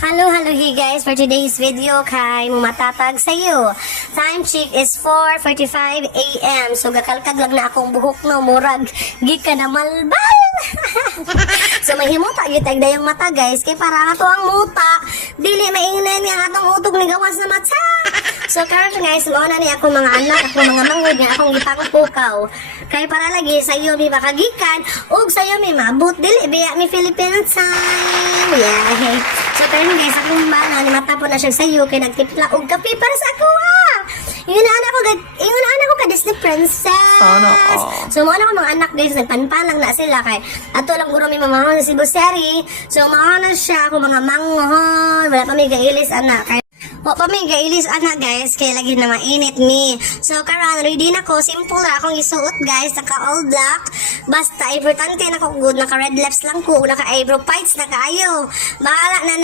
Hello, hey guys. For today's video, kay matatag sa'yo. Time check is 4:45 a.m. So, gakalkag lang na akong buhok no. Murag, gika na malbal. So, mahimuta yun tagdayang mata guys. Kay para ato ang muta. Dili, maingnan nga atong utog ni gawas na mata. So, karon guys, mauna ni ako mga anak, ako mga manghod nga akong gipang pukaw. Kay para lagi sa'yo mi makagikan, ug sa'yo mi mabut. Dili, biya mi Philippine time. Yeah. So, karon guys, akong bana, ni mata po na siya sa'yo, kay nagtipla og kape para sa ako ha. Ingon ko ka Disney princess. Sana, So, mga ko mga anak guys, nagpanpalang na sila kay ato lang guro may mamahon sa Cebu City. So, mga na siya, ako mga manghon, wala pa may gailis anak. Kay wa pa may gailis anak guys, kaya lagi na mainit mi. So, karon ready na ko, simple ra akong isuot guys, naka all black. Basta, importante na ko good, naka red lips lang ko, naka eyebrow fights na kaayo. Bahala na